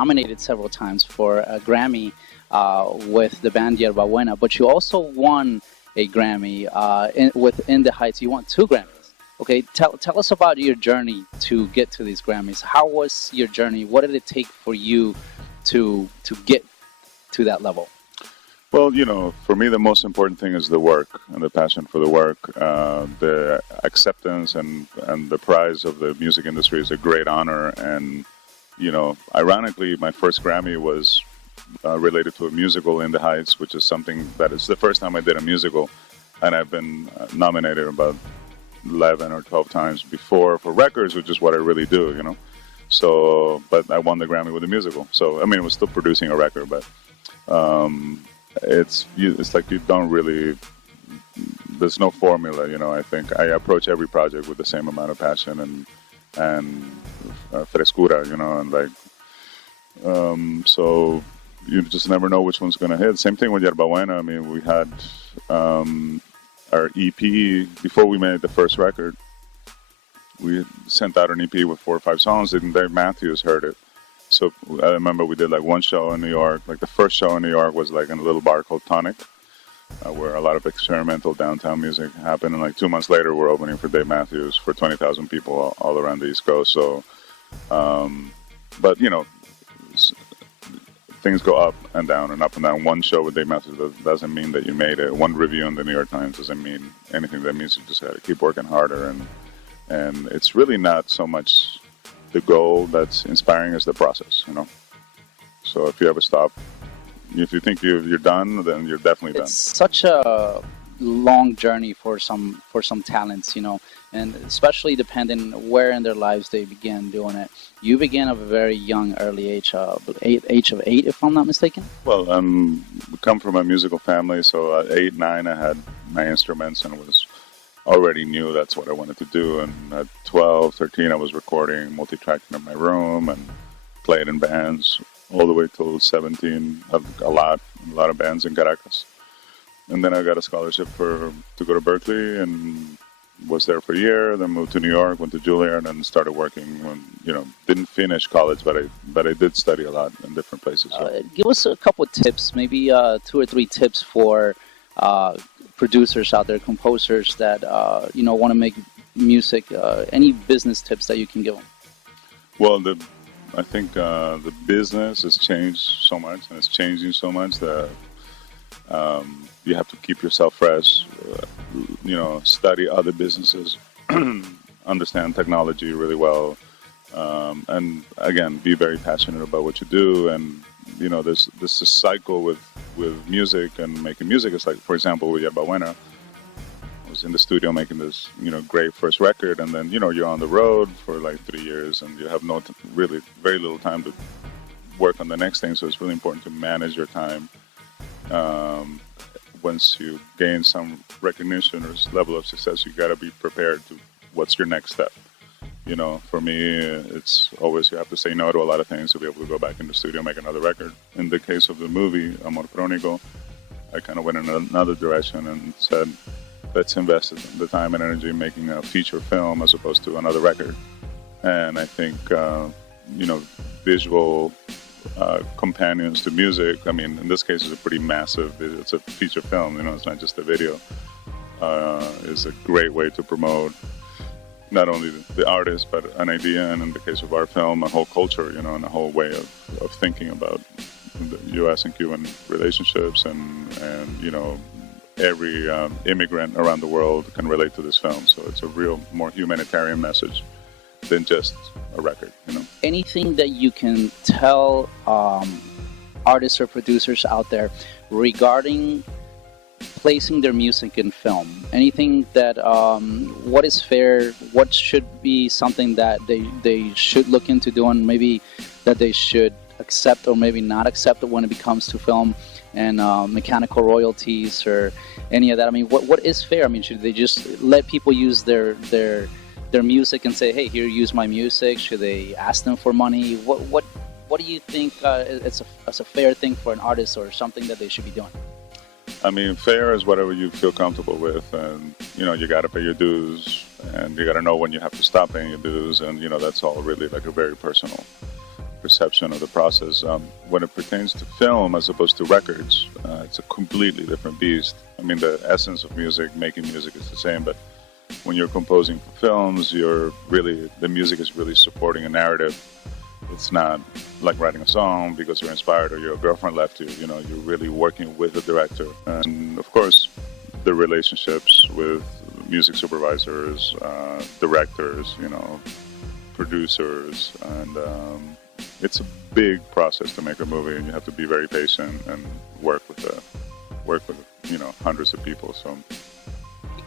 nominated several times for a Grammy with the band Yerba Buena, but you also won a Grammy within the Heights. You won 2 Grammys. Okay, tell us about your journey to get to these Grammys. How was your journey? What did it take for you to get to that level? Well, you know, for me, the most important thing is the work and the passion for the work. The acceptance and the prize of the music industry is a great honor. And, you know, ironically, my first Grammy was related to a musical, In the Heights, which is something that is the first time I did a musical. And I've been nominated about 11 or 12 times before for records, which is what I really do, you know. So, but I won the Grammy with a musical. So, I mean, I was still producing a record, but it's like you don't really, there's no formula, you know. I think I approach every project with the same amount of passion and frescura, you know, and like, so you just never know which one's going to hit. Same thing with Yerba Buena. I mean, we had our EP, before we made the first record, we sent out an EP with 4 or 5 songs, and Dave Matthews heard it. So I remember we did like one show in New York. Like the first show in New York was like in a little bar called Tonic, where a lot of experimental downtown music happened. And like 2 months later, we're opening for Dave Matthews for 20,000 people all around the East Coast. So, but you know, things go up and down and up and down. One show with Dave Matthews doesn't mean that you made it. One review in the New York Times doesn't mean anything. That means you just got to keep working harder. And it's really not so much the goal that's inspiring as the process, you know. So if you ever stop, if you think you're done, then you're definitely done. It's such a long journey for some talents, you know, and especially depending where in their lives they began doing it. You began at a very young, early age, age of 8, if I'm not mistaken. Well, we come from a musical family, so at 8, 9, I had my instruments and already knew that's what I wanted to do. And at 12, 13, I was recording, multi-tracking in my room and played in bands all the way till 17, a lot of bands in Caracas. And then I got a scholarship to go to Berkeley and was there for a year, then moved to New York, went to Juilliard, and started working. When, you know, didn't finish college, but I did study a lot in different places. So. Give us a couple of tips, maybe 2 or 3 tips for producers out there, composers that you know, want to make music. Any business tips that you can give them? Well, I think the business has changed so much, and it's changing so much that you have to keep yourself fresh. You know, study other businesses, understand technology really well, and again, be very passionate about what you do. And you know, there's this cycle with music and making music. It's like, for example, with Yerba Buena, I was in the studio making this, you know, great first record, and then, you know, you're on the road for like 3 years, and you have really very little time to work on the next thing. So it's really important to manage your time. Once you gain some recognition or level of success, you got to be prepared to what's your next step. You know, for me, it's always, you have to say no to a lot of things to be able to go back in the studio and make another record. In the case of the movie, Amor Crónico, I kind of went in another direction and said, let's invest the time and energy in making a feature film as opposed to another record. And I think, you know, visual companions to music, I mean, in this case, it's a pretty massive, it's a feature film, you know, it's not just a video, is a great way to promote not only the artist, but an idea, and in the case of our film, a whole culture, you know, and a whole way of thinking about the U.S. and Cuban relationships, and you know, every immigrant around the world can relate to this film. So it's a real, more humanitarian message than just a record, you know. Anything that you can tell artists or producers out there regarding placing their music in film? Anything that, what is fair, what should be something that they should look into doing, maybe that they should accept or maybe not accept when it comes to film and mechanical royalties or any of that? I mean, what is fair? I mean, should they just let people use their music and say, hey, here, use my music? Should they ask them for money? What do you think it's a fair thing for an artist, or something that they should be doing? I mean, fair is whatever you feel comfortable with, and you know, you got to pay your dues, and you got to know when you have to stop paying your dues, and you know, that's all really like a very personal perception of the process. When it pertains to film as opposed to records, it's a completely different beast. I mean, the essence of music, making music, is the same, but when you're composing for films, the music is really supporting a narrative. It's not like writing a song because you're inspired or your girlfriend left you. You know, you're really working with the director. And of course, the relationships with music supervisors, directors, producers, and it's a big process to make a movie, and you have to be very patient and work with hundreds of people. So.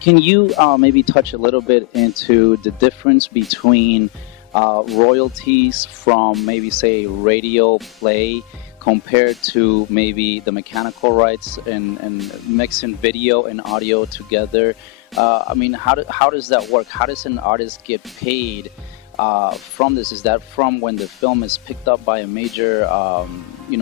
Can you maybe touch a little bit into the difference between royalties from maybe, say, radio play compared to maybe the mechanical rights and mixing video and audio together? I mean, how does that work? How does an artist get paid from this? Is that from when the film is picked up by a major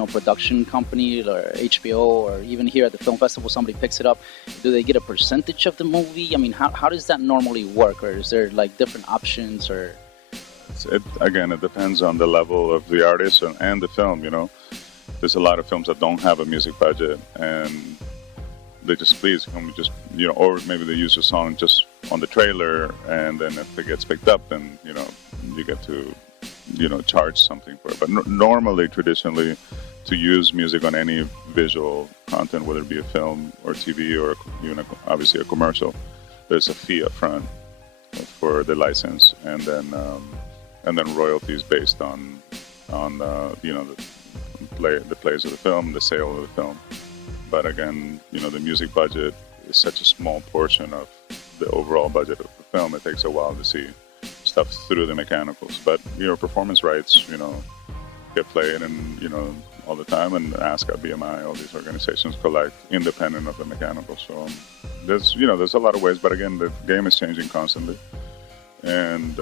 production company or HBO, or even here at the film festival somebody picks it up? Do they get a percentage of the movie? I mean, how does that normally work? Or is there like different options? Or it depends on the level of the artist and the film. There's a lot of films that don't have a music budget, and they just or maybe they use a song just on the trailer, and then if it gets picked up, then you get to charge something for it. But normally, traditionally, to use music on any visual content, whether it be a film or TV or even obviously a commercial, there's a fee up front for the license, and then royalties based on the plays of the film, the sale of the film. But again, the music budget is such a small portion of the overall budget of the film. It takes a while to see stuff through the mechanicals. But performance rights, get played and all the time, and ASCAP, BMI, all these organizations collect independent of the mechanicals. So there's a lot of ways, but again, the game is changing constantly, and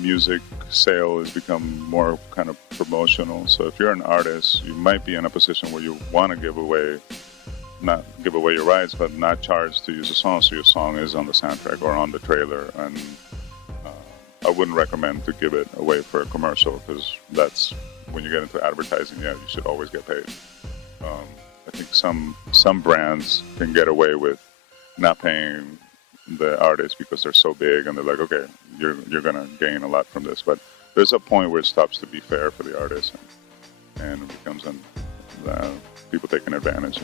music sale has become more kind of promotional. So if you're an artist, you might be in a position where you want to not give away your rights, but not charge to use a song, so your song is on the soundtrack or on the trailer. And I wouldn't recommend to give it away for a commercial, because that's when you get into advertising. Yeah, you should always get paid. I think some brands can get away with not paying the artist because they're so big, and they're like, okay, you're gonna gain a lot from this. But there's a point where it stops to be fair for the artist, and it becomes people taking advantage.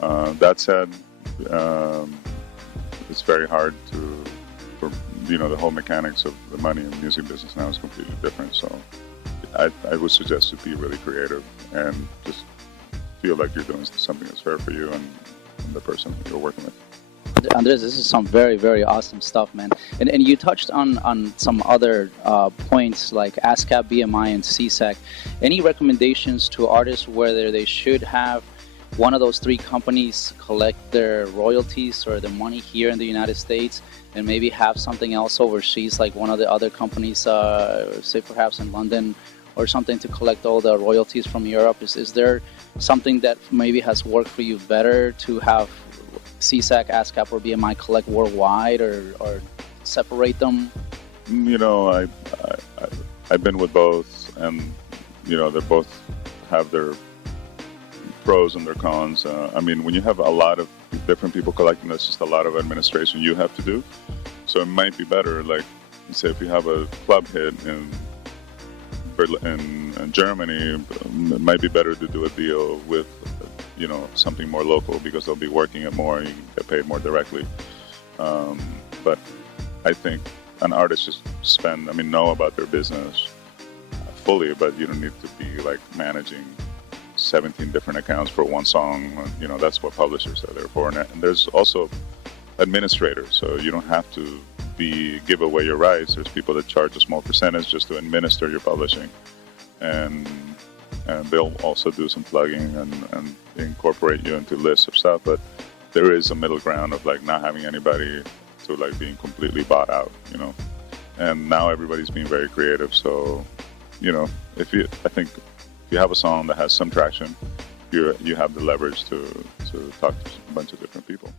That said, it's very hard for the whole mechanics of the money in the music business now is completely different. So I would suggest to be really creative and just feel like you're doing something that's fair for you and the person you're working with. Andres, this is some very, very awesome stuff, man. And you touched on some other points like ASCAP, BMI, and CSAC. Any recommendations to artists whether they should have one of those three companies collect their royalties or the money here in the United States, and maybe have something else overseas, like one of the other companies, say perhaps in London or something, to collect all the royalties from Europe? Is there something that maybe has worked for you better to have CSAC, ASCAP, or BMI collect worldwide, or separate them? I've been with both, and they both have their pros and their cons. I mean, when you have a lot of different people collecting, that's just a lot of administration you have to do. So it might be better, like, say, if you have a club hit in Germany, it might be better to do a deal with something more local, because they'll be working it more, you can get paid more directly. But I think an artist just know about their business fully, but you don't need to be like managing 17 different accounts for one song. That's what publishers are there for. And there's also administrators, so you don't have to give away your rights. There's people that charge a small percentage just to administer your publishing, and they'll also do some plugging and incorporate you into lists of stuff. But there is a middle ground of like not having anybody to like being completely bought out, And now everybody's being very creative. So, I think if you have a song that has some traction, you have the leverage to talk to a bunch of different people.